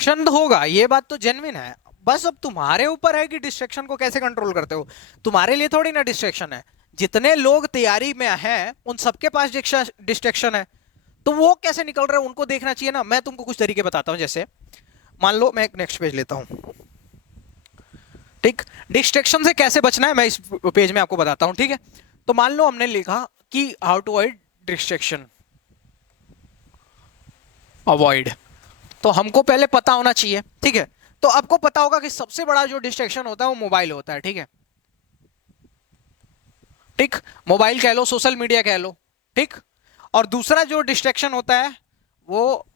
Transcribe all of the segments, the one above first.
Distraction होगा, ये बात तो जेन्युइन है। बस अब तुम्हारे ऊपर है कि डिस्ट्रैक्शन को कैसे कंट्रोल करते हो। तुम्हारे लिए थोड़ी ना डिस्ट्रैक्शन है, जितने लोग तैयारी में हैं उन सबके पास डिस्ट्रैक्शन है। तो वो कैसे निकल रहे हैं उनको देखना चाहिए ना। मैं तुमको कुछ तरीके बताता हूँ। जैसे मान लो मैं एक नेक्स्ट पेज लेता हूँ। ठीक, डिस्ट्रैक्शन से कैसे बचना है मैं इस पेज में आपको बताता हूँ। ठीक है, तो मान लो हमने लिखा कि how to avoid distraction, avoid. तो हमको पहले पता होना चाहिए। ठीक है, तो आपको पता होगा कि सबसे बड़ा जो डिस्ट्रैक्शन होता है वो मोबाइल होता है। ठीक है, ठीक, मोबाइल कह लो, सोशल मीडिया कह लो। ठीक, और दूसरा जो डिस्ट्रैक्शन होता है वो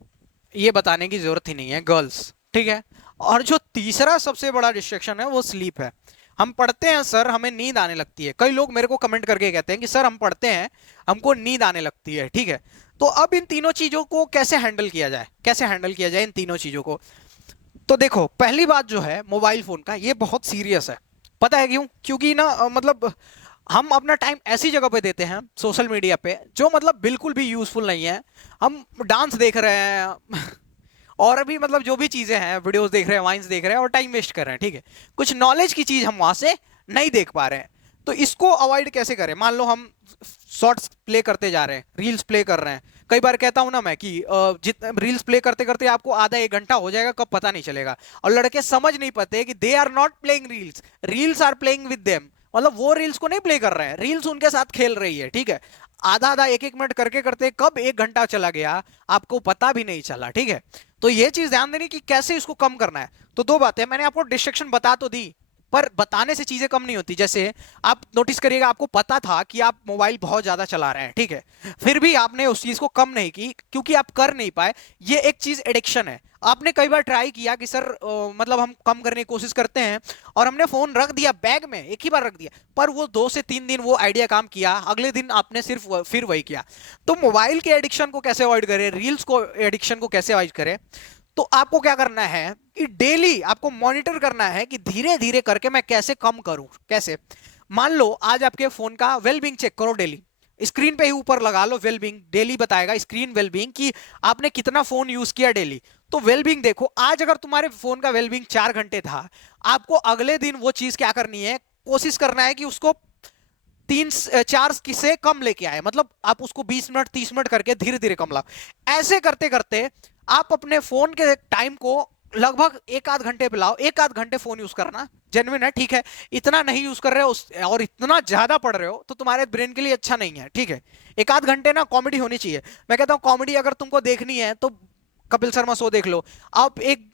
ये बताने की जरूरत ही नहीं है, गर्ल्स। ठीक है, और जो तीसरा सबसे बड़ा डिस्ट्रैक्शन है वो स्लीप है। हम पढ़ते हैं सर, हमें नींद आने लगती है। कई लोग मेरे को कमेंट करके कहते हैं कि सर हम पढ़ते हैं, हमको नींद आने लगती है। ठीक है, तो अब इन तीनों चीजों को कैसे हैंडल किया जाए, कैसे हैंडल किया जाए इन तीनों चीजों को। तो देखो, पहली बात जो है मोबाइल फोन का, ये बहुत सीरियस है। पता है क्यों? क्योंकि ना मतलब हम अपना टाइम ऐसी जगह पे देते हैं सोशल मीडिया पे जो मतलब बिल्कुल भी यूजफुल नहीं है। हम डांस देख रहे हैं और अभी मतलब जो भी चीजें हैं, वीडियोस देख रहे हैं, वाइन्स देख रहे हैं और टाइम वेस्ट कर रहे हैं। ठीक है, कुछ नॉलेज की चीज हम वहां से नहीं देख पा रहे हैं। तो इसको अवॉइड कैसे करें? मान लो हम शॉर्ट्स प्ले करते जा रहे हैं, रील्स प्ले कर रहे हैं। कई बार कहता हूं ना मैं कि जित रील्स प्ले करते करते आपको आधा एक घंटा हो जाएगा, कब पता नहीं चलेगा। और लड़के समझ नहीं पाते कि they are not playing reels, reels are playing with them. मतलब वो रील्स को नहीं प्ले कर रहे हैं, रील्स उनके साथ खेल रही है। ठीक है, आधा आधा एक एक मिनट करके करते कब एक घंटा चला गया आपको पता भी नहीं चला। ठीक है, तो ये चीज ध्यान देनी कि कैसे इसको कम करना है। तो दो बातें मैंने आपको डिस्ट्रक्शन बता तो दी, पर बताने से चीजें कम नहीं होती। जैसे आप नोटिस करिएगा, आपको पता था कि आप मोबाइल बहुत ज्यादा चला रहे हैं। ठीक है, फिर भी आपने उस चीज को कम नहीं की क्योंकि आप कर नहीं पाए। ये एक चीज एडिक्शन है। आपने कई बार ट्राई किया कि सर मतलब हम कम करने की कोशिश करते हैं, और हमने फोन रख दिया बैग में, एक ही बार रख दिया, पर वो 2 से 3 दिन वो आइडिया काम किया, अगले दिन आपने सिर्फ फिर वही किया। तो मोबाइल के एडिक्शन को कैसे अवॉइड करें, रील्स को एडिक्शन को कैसे अवॉइड करें? तो आपको क्या करना है कि डेली आपको मॉनिटर करना है कि धीरे धीरे करके मैं कैसे कम करूं। कैसे? मान लो आज आपके फोन का वेलबींग चेक करो डेली। स्क्रीन पे ही ऊपर लगा लो वेलबींग, डेली बताएगा स्क्रीन वेलबींग कि आपने कितना फोन यूज किया डेली। तो वेलबींग देखो, आज अगर तुम्हारे फोन का वेलबींग 4 घंटे था, आपको अगले दिन वो चीज क्या करनी है, कोशिश करना है कि उसको 3 4 से कम लेके आए। मतलब आप उसको 20 मिनट 30 मिनट करके धीरे धीरे कम लाओ। ऐसे करते करते आप अपने फोन के टाइम को लगभग एक आध घंटे पे लाओ। एक आध घंटे फोन यूज करना जेन्युइन है। ठीक है, इतना नहीं यूज कर रहे हो और इतना ज्यादा पढ़ रहे हो तो तुम्हारे ब्रेन के लिए अच्छा नहीं है। ठीक है, एक आध घंटे ना कॉमेडी होनी चाहिए। मैं कहता हूँ कॉमेडी अगर तुमको देखनी है तो कपिल शर्मा शो देख लो। आप एक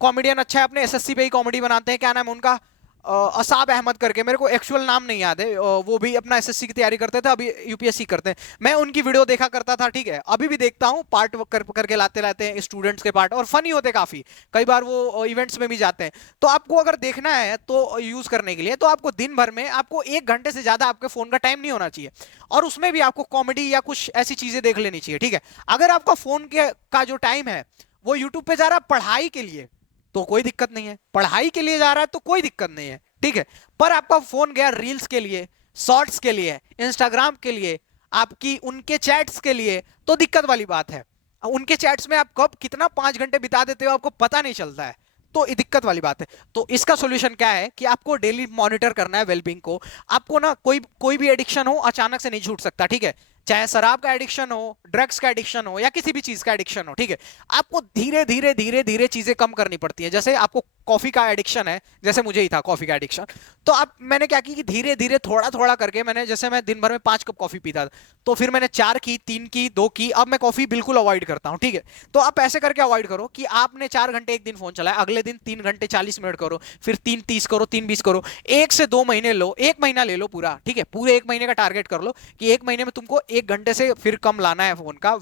कॉमेडियन अच्छा है, अपने एसएससी पे ही कॉमेडी बनाते हैं, क्या नाम है उनका, असाब अहमद करके, मेरे को एक्चुअल नाम नहीं याद है। वो भी अपना एसएससी की तैयारी करते थे, अभी यूपीएससी करते हैं। मैं उनकी वीडियो देखा करता था। ठीक है, अभी भी देखता हूँ, पार्ट करके लाते रहते हैं स्टूडेंट्स के पार्ट, और फनी होते काफी। कई बार वो इवेंट्स में भी जाते हैं। तो आपको अगर देखना है तो यूज करने के लिए, तो आपको दिन भर में आपको 1 घंटे से ज्यादा आपके फोन का टाइम नहीं होना चाहिए। और उसमें भी आपको कॉमेडी या कुछ ऐसी चीजें देख लेनी चाहिए। ठीक है, अगर आपका फोन के का जो टाइम है वो यूट्यूब पे जा रहा है पढ़ाई के लिए तो कोई दिक्कत नहीं है, पढ़ाई के लिए जा रहा है तो कोई दिक्कत नहीं है। ठीक है, पर आपका फोन गया रील्स के लिए, शॉर्ट्स के लिए, इंस्टाग्राम के लिए, आपकी उनके चैट्स के लिए, तो दिक्कत वाली बात है। उनके चैट्स में आप कब कितना 5 घंटे बिता देते हो आपको पता नहीं चलता है। तो ये दिक्कत वाली बात है। तो इसका सॉल्यूशन क्या है कि आपको डेली मॉनिटर करना है वेलबींग को। आपको ना कोई कोई भी एडिक्शन हो अचानक से नहीं छूट सकता। ठीक है, चाहे शराब का एडिक्शन हो, ड्रग्स का एडिक्शन हो, या किसी भी चीज का एडिक्शन हो। ठीक है, आपको धीरे धीरे धीरे धीरे चीजें कम करनी पड़ती हैं। जैसे आपको कॉफी का एडिक्शन है, जैसे मुझे ही था कॉफी का एडिक्शन, तो अब मैंने क्या की कि धीरे धीरे थोड़ा थोड़ा करके मैंने, जैसे मैं दिन भर में 5 कप कॉफी पीता था, तो फिर मैंने 4 की, 3 की, 2 की, अब मैं कॉफी बिल्कुल अवॉइड करता हूँ। ठीक है, तो आप ऐसे करके अवॉइड करो कि आपने 4 घंटे एक दिन फोन चलाया, अगले दिन 3 घंटे 40 मिनट करो, फिर 3:30 करो, 3:20 करो। 1 से 2 महीने लो, 1 महीना ले लो पूरा। ठीक है, पूरे 1 महीने का टारगेट कर लो कि 1 महीने में तुमको 1 घंटे से फिर कम लाना है फोन का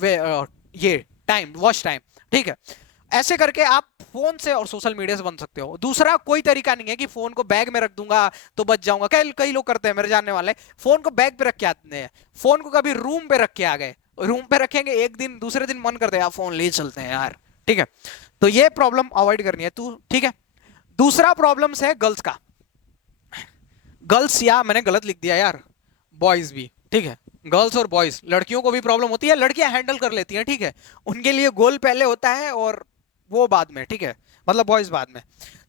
ये टाइम, वॉच टाइम। ठीक है, ऐसे करके आप फोन से और सोशल मीडिया से बन सकते हो। दूसरा कोई तरीका नहीं है कि फोन को बैग में रख दूंगा तो बच जाऊंगा। कई कई लोग करते हैं, मेरे जानने वाले, फोन को बैग पे रख के आते हैं, फोन को कभी रूम पे रख के आ गए। रूम पे रखेंगे एक दिन, दूसरे दिन मन करते हैं फोन ले चलते हैं यार। ठीक है, तो ये प्रॉब्लम अवॉइड करनी है तू। ठीक है, दूसरा प्रॉब्लम्स है गर्ल्स का। गर्ल्स, या मैंने गलत लिख दिया यार, बॉयज भी। ठीक है, गर्ल्स और बॉयज, लड़कियों को भी प्रॉब्लम होती है, लड़कियां हैंडल कर लेती हैं। ठीक है, उनके लिए गोल पहले होता है और वो बाद में, ठीक है, मतलब बॉयज बाद में।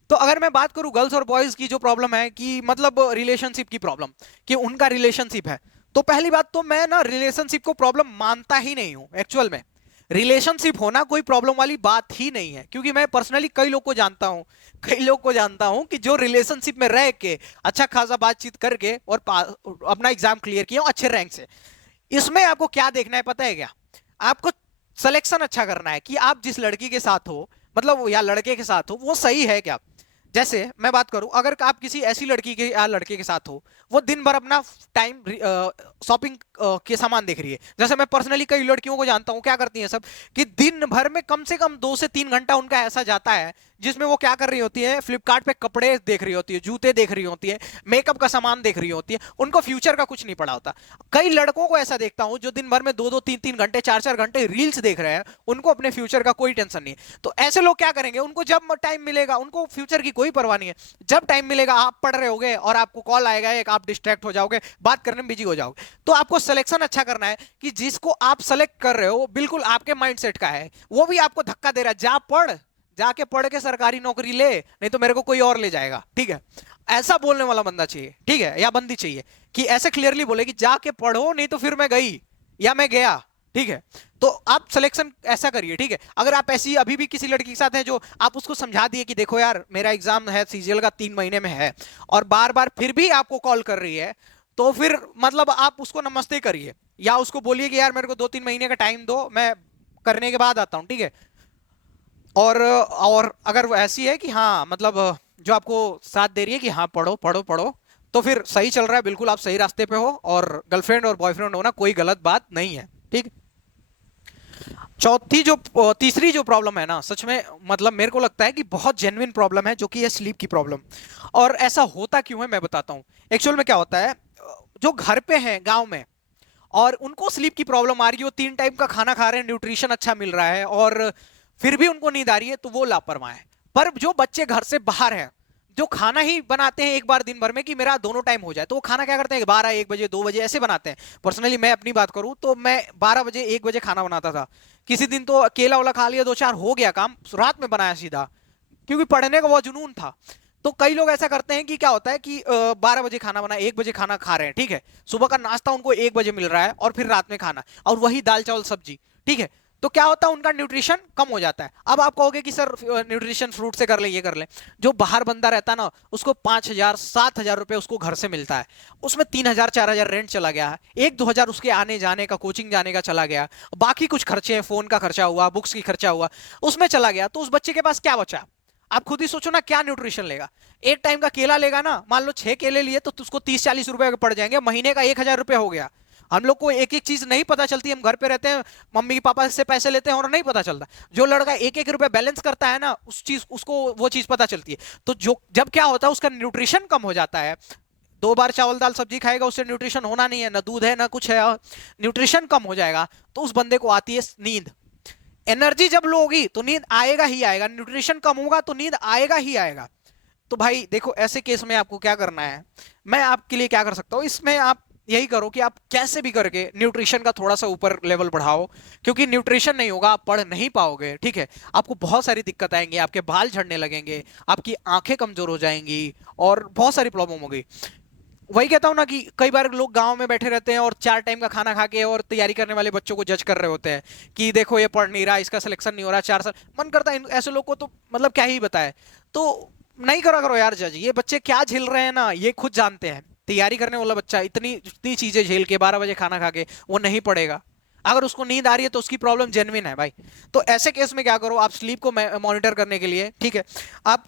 तो अगर मैं बात करूं गर्ल्स और बॉयज की जो प्रॉब्लम है कि मतलब रिलेशनशिप की प्रॉब्लम, कि उनका रिलेशनशिप है, तो पहली बात तो मैं ना रिलेशनशिप को प्रॉब्लम मानता ही नहीं हूं एक्चुअल में। रिलेशनशिप होना कोई प्रॉब्लम वाली बात ही नहीं है, क्योंकि मैं पर्सनली कई लोग को जानता हूं कि जो रिलेशनशिप में रह के अच्छा खासा बातचीत करके और अपना एग्जाम क्लियर किया अच्छे रैंक से। इसमें आपको क्या देखना है पता है क्या? आपको सिलेक्शन अच्छा करना है कि आप जिस लड़की के साथ हो, मतलब या लड़के के साथ हो, वो सही है क्या। जैसे मैं बात करूं, अगर आप किसी ऐसी लड़की के या लड़के के साथ हो, वो दिन भर अपना टाइम शॉपिंग के सामान देख रही है। जैसे मैं पर्सनली कई लड़कियों को जानता हूं, क्या करती हैं सब, कि दिन भर में कम से कम 2 से 3 घंटा उनका ऐसा जाता है जिसमें वो क्या कर रही होती है, फ्लिपकार्ट पे कपड़े देख रही होती है, जूते देख रही होती है, मेकअप का सामान देख रही होती है, उनको फ्यूचर का कुछ नहीं पड़ा होता। कई लड़कों को ऐसा देखता हूं जो दिन भर में 2-2 3-3 घंटे 4-4 घंटे रील्स देख रहे हैं, उनको अपने फ्यूचर का कोई टेंशन नहीं है। तो ऐसे लोग क्या करेंगे, उनको जब टाइम मिलेगा, उनको फ्यूचर की कोई परवाह नहीं है, जब टाइम मिलेगा आप पढ़ रहे होगे और आपको कॉल आएगा एक, आप डिस्ट्रैक्ट हो जाओगे, बात करने में बिजी हो जाओगे। तो आपको सिलेक्शन अच्छा करना है कि जिसको आप सेलेक्ट कर रहे हो बिल्कुल आपके माइंडसेट का है, वो भी आपको धक्का दे रहा है, जा पढ़, जाके पढ़ के सरकारी नौकरी ले, नहीं तो मेरे को कोई और ले जाएगा, ठीक है। ऐसा बोलने वाला बंदा चाहिए, ठीक है, या बंदी चाहिए, कि ऐसे क्लियरली बोले कि जाके पढ़ो, नहीं तो फिर मैं गई या मैं गया, ठीक है। तो आप सिलेक्शन ऐसा करिए, ठीक है। अगर आप ऐसी अभी भी किसी लड़की के साथ हैं जो आप उसको समझा दिए कि देखो यार मेरा एग्जाम है सीजीएल का 3 महीने में है, और बार बार फिर भी आपको कॉल कर रही है, तो फिर मतलब आप उसको नमस्ते करिए, या उसको बोलिए कि यार मेरे को 2-3 महीने का टाइम दो, मैं करने के बाद आता हूँ, ठीक है। और अगर वो ऐसी है कि हाँ मतलब जो आपको साथ दे रही है कि हाँ पढ़ो पढ़ो पढ़ो, तो फिर सही चल रहा है, बिल्कुल आप सही रास्ते पे हो, और गर्लफ्रेंड और बॉयफ्रेंड होना कोई गलत बात नहीं है, ठीक। तीसरी जो प्रॉब्लम है ना, सच में मतलब मेरे को लगता है कि बहुत जेन्युइन प्रॉब्लम है, जो कि है स्लीप की प्रॉब्लम। और ऐसा होता क्यों है मैं बताता हूँ। एक्चुअल में क्या होता है, जो घर पे हैं गांव में और उनको स्लीप की प्रॉब्लम आ रही है, वो 3 टाइम का खाना खा रहे हैं, न्यूट्रिशन अच्छा मिल रहा है, और फिर भी उनको नींद आ रही है, तो वो लापरवाह है। पर जो बच्चे घर से बाहर हैं, जो खाना ही बनाते हैं एक बार दिन भर में कि मेरा दोनों टाइम हो जाए, तो वो खाना क्या करते हैं, 12-1 बजे 2 बजे ऐसे बनाते हैं। पर्सनली मैं अपनी बात करूं तो मैं 12 बजे 1 बजे खाना बनाता था। किसी दिन तो केला वाला खा लिया, 2-4 हो गया काम, रात में बनाया सीधा, क्योंकि पढ़ने का वो जुनून था। तो कई लोग ऐसा करते हैं कि क्या होता है कि 12 बजे खाना बना, 1 बजे खाना खा रहे हैं, ठीक है, सुबह का नाश्ता उनको 1 बजे मिल रहा है, और फिर रात में खाना, और वही दाल चावल सब्जी, ठीक है। तो क्या होता है, उनका न्यूट्रिशन कम हो जाता है। अब आप कहोगे कि सर न्यूट्रिशन फ्रूट से कर ले, ये कर ले। जो बाहर बंदा रहता है ना, उसको 5,000-7,000 रुपए उसको घर से मिलता है, उसमें 3,000-4,000 रेंट चला गया है, 1-2 हज़ार उसके आने जाने का, कोचिंग जाने का चला गया, बाकी कुछ खर्चे हैं, फोन का खर्चा हुआ, बुक्स की खर्चा हुआ, उसमें चला गया, तो उस बच्चे के पास क्या बचा। आप खुद ही सोचो ना, क्या न्यूट्रिशन लेगा। एक टाइम का केला लेगा ना, मान लो 6 केले लिए, तो उसको 30-40 रुपए पड़ जाएंगे, महीने का 1,000 रुपए हो गया। हम लोग को एक एक चीज नहीं पता चलती, हम घर पे रहते हैं, मम्मी पापा से पैसे लेते हैं और नहीं पता चलता। जो लड़का 1-1 रुपए बैलेंस करता है ना, उस चीज उसको वो चीज पता चलती है। तो जो जब क्या होता है, उसका न्यूट्रिशन कम हो जाता है। 2 बार चावल दाल सब्जी खाएगा, उससे न्यूट्रिशन होना नहीं है, ना दूध है ना कुछ है, न्यूट्रिशन कम हो जाएगा, तो उस बंदे को आती है नींद। एनर्जी जब लो होगी तो नींद आएगा ही आएगा, न्यूट्रिशन कम होगा तो नींद आएगा ही आएगा। तो भाई देखो, ऐसे केस में आपको क्या करना है, मैं आपके लिए क्या कर सकता हूँ इसमें, आप यही करो कि आप कैसे भी करके न्यूट्रिशन का थोड़ा सा ऊपर लेवल बढ़ाओ, क्योंकि न्यूट्रिशन नहीं होगा आप पढ़ नहीं पाओगे, ठीक है। आपको बहुत सारी दिक्कत आएंगी, आपके बाल झड़ने लगेंगे, आपकी आंखें कमजोर हो जाएंगी, और बहुत सारी प्रॉब्लम होगी। वही कहता हूँ ना कि कई बार लोग गांव में बैठे रहते हैं और 4 टाइम का खाना खा के और तैयारी करने वाले बच्चों को जज कर रहे होते हैं कि देखो ये पढ़ नहीं रहा, इसका सिलेक्शन नहीं हो रहा, 4 साल। मन करता है ऐसे लोग को तो मतलब क्या ही बताए। तो नहीं करा करो यार जज, ये बच्चे क्या झेल रहे हैं ना, ये खुद जानते हैं। तैयारी करने वाला बच्चा इतनी इतनी चीजें झेल के 12 बजे खाना खा के वो नहीं पढ़ेगा। अगर उसको नींद आ रही है तो उसकी प्रॉब्लम जेन्युइन है भाई। तो ऐसे केस में क्या करो, आप स्लीप को मॉनिटर करने के लिए, ठीक है, आप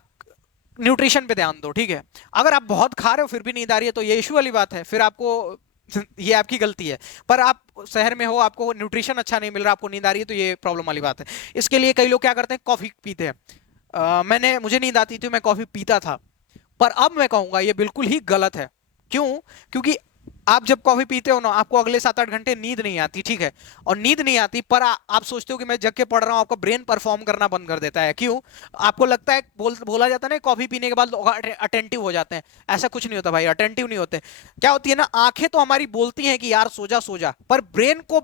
न्यूट्रिशन पे ध्यान दो, ठीक है। अगर आप बहुत खा रहे हो फिर भी नींद आ रही है, तो ये इशू वाली बात है, फिर आपको ये आपकी गलती है। पर आप शहर में हो, आपको न्यूट्रिशन अच्छा नहीं मिल रहा, आपको नींद आ रही है, तो ये प्रॉब्लम वाली बात है। इसके लिए कई लोग क्या करते हैं, कॉफी पीते हैं। मुझे नींद आती थी, मैं कॉफी पीता था, पर अब मैं कहूंगा ये बिल्कुल ही गलत है। क्यों? क्योंकि आप जब कॉफी पीते हो ना, आपको अगले 7-8 घंटे नींद नहीं आती, ठीक है। और नींद नहीं आती पर आप सोचते हो कि मैं जग के पढ़ रहा हूँ, आपका ब्रेन परफॉर्म करना बंद कर देता है। क्यों? आपको लगता है, बोला जाता है ना कॉफी पीने के बाद लोग अटेंटिव हो जाते हैं। ऐसा कुछ नहीं होता भाई, अटेंटिव नहीं होते। क्या होती है ना, आंखें तो हमारी बोलती हैं कि यार सो जा सो जा, पर ब्रेन को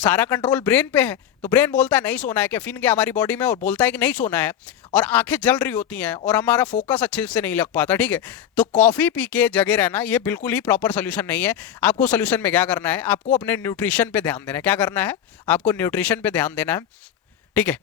सारा कंट्रोल ब्रेन पे है। तो ब्रेन बोलता है नहीं सोना है, कैफीन गया हमारी बॉडी में और बोलता है कि नहीं सोना है। और आंखें जल रही होती हैं और हमारा फोकस अच्छे से नहीं लग पाता, ठीक है। तो कॉफी पी के जगे रहना ये बिल्कुल ही प्रॉपर सोल्यूशन नहीं है। आपको सोल्यूशन में क्या करना है, आपको अपने न्यूट्रिशन पे ध्यान देना है। क्या करना है? आपको न्यूट्रिशन पे ध्यान देना है, ठीक है।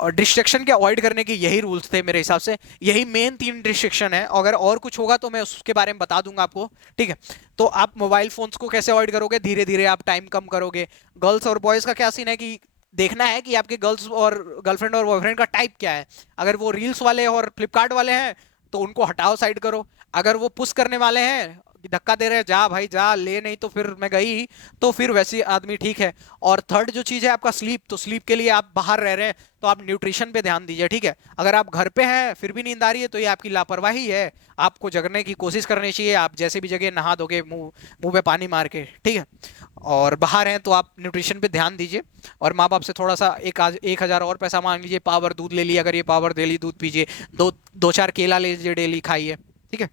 और डिस्ट्रक्शन के अवॉइड करने के यही रूल्स थे मेरे हिसाब से, यही मेन 3 डिस्ट्रक्शन है। अगर और कुछ होगा तो मैं उसके बारे में बता दूंगा आपको, ठीक है। तो आप मोबाइल फोन्स को कैसे अवॉइड करोगे? धीरे धीरे आप टाइम कम करोगे। गर्ल्स और बॉयज का क्या सीन है कि देखना है कि आपके गर्ल्स और गर्लफ्रेंड और बॉयफ्रेंड का टाइप क्या है। अगर वो रील्स वाले और फ्लिपकार्ट वाले हैं तो उनको हटाओ, साइड करो। अगर वो पुश करने वाले हैं, धक्का दे रहे हैं, जा भाई जा ले, नहीं तो फिर मैं गई, तो फिर वैसे आदमी ठीक है। और थर्ड जो चीज है आपका स्लीप, तो स्लीप के लिए आप बाहर रह रहे हैं तो आप न्यूट्रिशन पे ध्यान दीजिए, ठीक है। अगर आप घर पे हैं फिर भी नींद आ रही है तो ये आपकी लापरवाही है। आपको जगने की कोशिश करनी चाहिए, आप जैसे भी जगह नहा दोगे मुंह मुंह पे पानी मार के, ठीक है। और बाहर हैं तो आप न्यूट्रिशन पे ध्यान दीजिए। और माँ बाप से थोड़ा सा 1,000 और पैसा मांग लीजिए, पावर दूध ले लिया, अगर ये पावर डेली दूध पीजिए, 2-4 केला ले लीजिए डेली, खाइए, ठीक है।